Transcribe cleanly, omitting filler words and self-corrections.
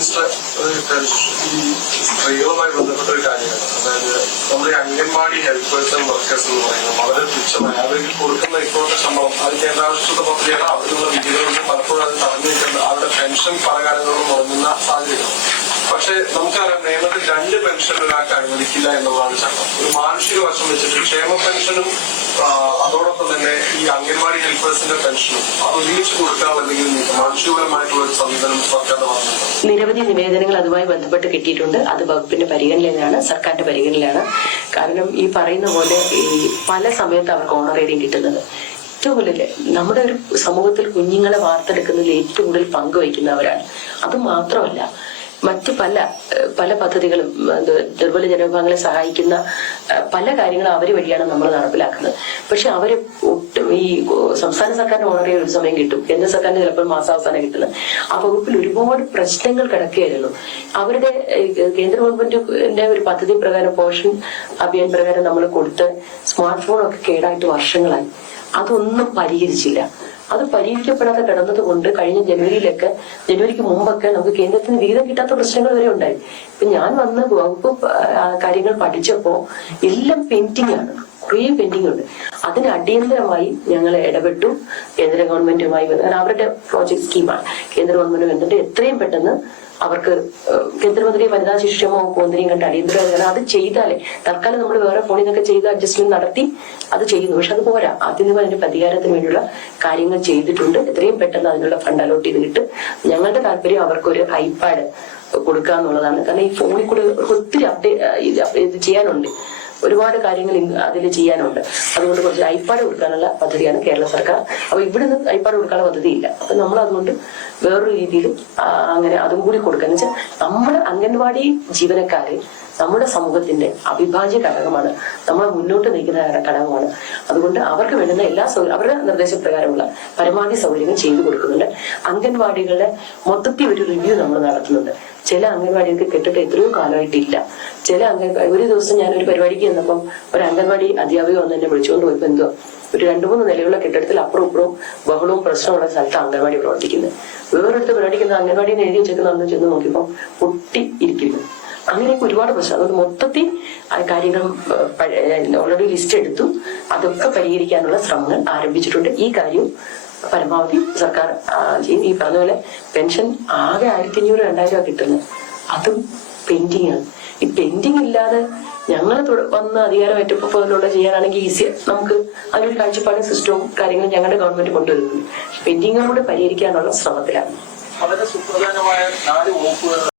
Minister ഈ സ്ത്രീകളുമായി ബന്ധപ്പെട്ട ഒരു കാര്യമാണ്. അതായത് നമ്മുടെ അംഗൻവാടി ഹെൽപ്പേഴ്സ് ആൻഡ് വർക്കേഴ്സ് എന്ന് പറയുന്നത് വളരെ തുച്ഛമായി അവർക്ക് കൊടുക്കുന്ന ഇപ്പോഴത്തെ ശമ്പളം അത് കേന്ദ്രാവിഷ്കൃത പദ്ധതിയാണ്. അവരിലുള്ള വിധികളുണ്ട്. പലപ്പോഴും അത് തടഞ്ഞു വെക്കുന്നത് അവരുടെ പെൻഷൻ പല കാലങ്ങളിലും മുടങ്ങുന്ന സാഹചര്യമാണ്. പക്ഷെ നമുക്കറിയാം നിയമത്തിൽ 2 പെൻഷൻ ഒരാൾക്ക് അനുവദിക്കില്ല എന്നുള്ളതാണ് ചട്ടം. ഒരു മാനുഷിക വശം വെച്ചിട്ട് ക്ഷേമ പെൻഷനും അതോടൊപ്പം തന്നെ ഈ അംഗൻവാടി ഹെൽപ്പേഴ്സിന്റെ പെൻഷനും അത് ഒരുമിച്ച് കൊടുക്കാമല്ലെങ്കിൽ മാനുഷികപരമായിട്ടുള്ള ഒരു സമീപനം സർക്കാരിന്റെ ഭാഗത്തുണ്ട്. നിരവധി നിവേദനങ്ങൾ അതുമായി ബന്ധപ്പെട്ട് കിട്ടിയിട്ടുണ്ട്. അത് വകുപ്പിന്റെ പരിഗണനയിലാണ്, സർക്കാരിന്റെ പരിഗണനയിലാണ്. കാരണം ഈ പറയുന്ന പോലെ ഈ പല സമയത്ത് അവർക്ക് ഓണറേറിയം കിട്ടുന്നത് ഏറ്റവും കൂടുതൽ നമ്മുടെ ഒരു സമൂഹത്തിൽ കുഞ്ഞുങ്ങളെ വാർത്തെടുക്കുന്നതിൽ ഏറ്റവും കൂടുതൽ പങ്കുവയ്ക്കുന്നവരാണ്. അത് മാത്രമല്ല മറ്റ് പല പദ്ധതികളും ദുർബല ജനവിഭാഗങ്ങളെ സഹായിക്കുന്ന പല കാര്യങ്ങളും അവർ വഴിയാണ് നമ്മൾ നടപ്പിലാക്കുന്നത്. പക്ഷെ അവര് ഒട്ടും ഈ സംസ്ഥാന സർക്കാരിന് ഓണറേറിയം ഒരു സമയം കിട്ടും, കേന്ദ്ര സർക്കാരിന് ചിലപ്പോൾ മാസാവസാനം കിട്ടുന്നത്. ആ വകുപ്പിൽ ഒരുപാട് പ്രശ്നങ്ങൾ കിടക്കുകയായിരുന്നു. അവരുടെ കേന്ദ്ര ഗവൺമെന്റിന്റെ ഒരു പദ്ധതി പ്രകാരം പോഷൻ അഭിയാൻ പ്രകാരം നമ്മൾ കൊടുത്ത് സ്മാർട്ട് ഫോണൊക്കെ കേടായിട്ട് വർഷങ്ങളായി. അതൊന്നും പരിഹരിച്ചില്ല. അത് പരിഹരിക്കപ്പെടാതെ കിടന്നത് കൊണ്ട് കഴിഞ്ഞ ജനുവരിക്ക് മുമ്പൊക്കെ നമുക്ക് കേന്ദ്രത്തിന് വിഹിതം കിട്ടാത്ത പ്രശ്നങ്ങൾ വരെ ഉണ്ടായി. ഇപ്പൊ ഞാൻ വന്ന് വകുപ്പ് കാര്യങ്ങൾ പഠിച്ചപ്പോ എല്ലാം പെൻഡിങ് ആണ്, കുറേ പെൻഡിങ് ഉണ്ട്. അതിന് അടിയന്തരമായി ഞങ്ങൾ ഇടപെട്ടു കേന്ദ്ര ഗവൺമെന്റുമായി. അവരുടെ പ്രോജക്ട് സ്കീമാണ്. കേന്ദ്ര ഗവൺമെന്റ് എന്നിട്ട് എത്രയും പെട്ടെന്ന് അവർക്ക് കേന്ദ്രമന്ത്രി വനിതാ ശിശുക്ഷേമ മന്ത്രിയും കണ്ട് അടിയന്തരമായി അത് ചെയ്താലേ തൽക്കാലം നമ്മൾ വേറെ ഫോണിൽ നിന്നൊക്കെ ചെയ്ത് അഡ്ജസ്റ്റ്മെന്റ് നടത്തി അത് ചെയ്യുന്നു. പക്ഷെ അത് പോരാ. ആദ്യം അതിന്റെ പരിഹാരത്തിന് വേണ്ടിയുള്ള കാര്യങ്ങൾ ചെയ്തിട്ടുണ്ട്. എത്രയും പെട്ടെന്ന് അതിനുള്ള ഫണ്ട് അലോട്ട് ചെയ്ത് കിട്ടും. ഞങ്ങളുടെ താല്പര്യം അവർക്കൊരു ഐപാഡ് കൊടുക്കുക എന്നുള്ളതാണ്. കാരണം ഈ ഫോണിൽ കൂടെ ഒത്തിരി ഇത് ചെയ്യാനുണ്ട്, ഒരുപാട് കാര്യങ്ങൾ അതിൽ ചെയ്യാനുണ്ട്. അതുകൊണ്ട് കുറച്ച് ഐപാഡ് കൊടുക്കാനുള്ള പദ്ധതിയാണ് കേരള സർക്കാർ. അപ്പൊ ഇവിടെ നിന്ന് ഐപാഡ് കൊടുക്കാനുള്ള പദ്ധതി ഇല്ല. അപ്പൊ നമ്മൾ അതുകൊണ്ട് വേറൊരു രീതിയിൽ അങ്ങനെ അതും കൂടി കൊടുക്കാന്ന് വെച്ചാൽ നമ്മുടെ അംഗൻവാടി ജീവനക്കാര് നമ്മുടെ സമൂഹത്തിന്റെ അവിഭാജ്യ ഘടകമാണ്, നമ്മളെ മുന്നോട്ട് നയിക്കുന്ന ഘടകമാണ്. അതുകൊണ്ട് അവർക്ക് വേണ്ടുന്ന എല്ലാ അവരുടെ നിർദ്ദേശപ്രകാരമുള്ള പരമാവധി സൗകര്യങ്ങൾ ചെയ്തു കൊടുക്കുന്നുണ്ട്. അംഗൻവാടികളുടെ മൊത്തത്തിൽ ഒരു റിവ്യൂ നമ്മൾ നടത്തുന്നുണ്ട്. ചില അംഗൻവാടികൾക്ക് കെട്ടിട്ട് എത്രയോ കാലമായിട്ടില്ല. ചില ഒരു ദിവസം ഞാൻ ഒരു പരിപാടിക്ക് ചെന്നപ്പം ഒരു അംഗൻവാടി അധ്യാപിക വന്ന് എന്നെ വിളിച്ചുകൊണ്ട് പോയപ്പോ എന്തോ ഒരു 2-3 നിലയുള്ള കെട്ടിടത്തിൽ അപ്പുറവും ഇപ്പുറവും ബഹളവും പ്രശ്നമുള്ള സ്ഥലത്ത് അംഗൻവാടി പ്രവർത്തിക്കുന്നത്. വേറൊരിടത്ത് പരിപാടിക്കുന്ന അംഗൻവാടിയിൽ എഴുതി വെച്ചേക്കുന്ന ചെന്ന് നോക്കിയപ്പോൾ പൊട്ടി ഇരിക്കുന്നു. അങ്ങനെയൊക്കെ ഒരുപാട് പ്രശ്നം. അതുകൊണ്ട് മൊത്തത്തിൽ കാര്യങ്ങൾ ഓൾറെഡി ലിസ്റ്റ് എടുത്തു. അതൊക്കെ പരിഹരിക്കാനുള്ള ശ്രമങ്ങൾ ആരംഭിച്ചിട്ടുണ്ട്. ഈ കാര്യം പരമാവധി സർക്കാർ ചെയ്യും. ഈ പറഞ്ഞ പോലെ പെൻഷൻ ആകെ 1500-2000 കിട്ടുന്നത്, അതും പെൻഡിങ് ആണ്. ഈ പെൻഡിങ് ഇല്ലാതെ ഞങ്ങൾ വന്ന് അധികാരമേറ്റപ്പോൾ പോലുള്ള ചെയ്യാനാണെങ്കിൽ ഈസി, നമുക്ക് അതിനൊരു കാഴ്ചപ്പാടും സിസ്റ്റവും കാര്യങ്ങളും ഞങ്ങളുടെ ഗവൺമെന്റ് കൊണ്ടുവരുന്നുണ്ട്. പെൻഡിങ്ങുകളൂടെ പരിഹരിക്കാനുള്ള ശ്രമത്തിലാണ്. വളരെ സുപ്രധാനമായ 4 വകുപ്പുകൾ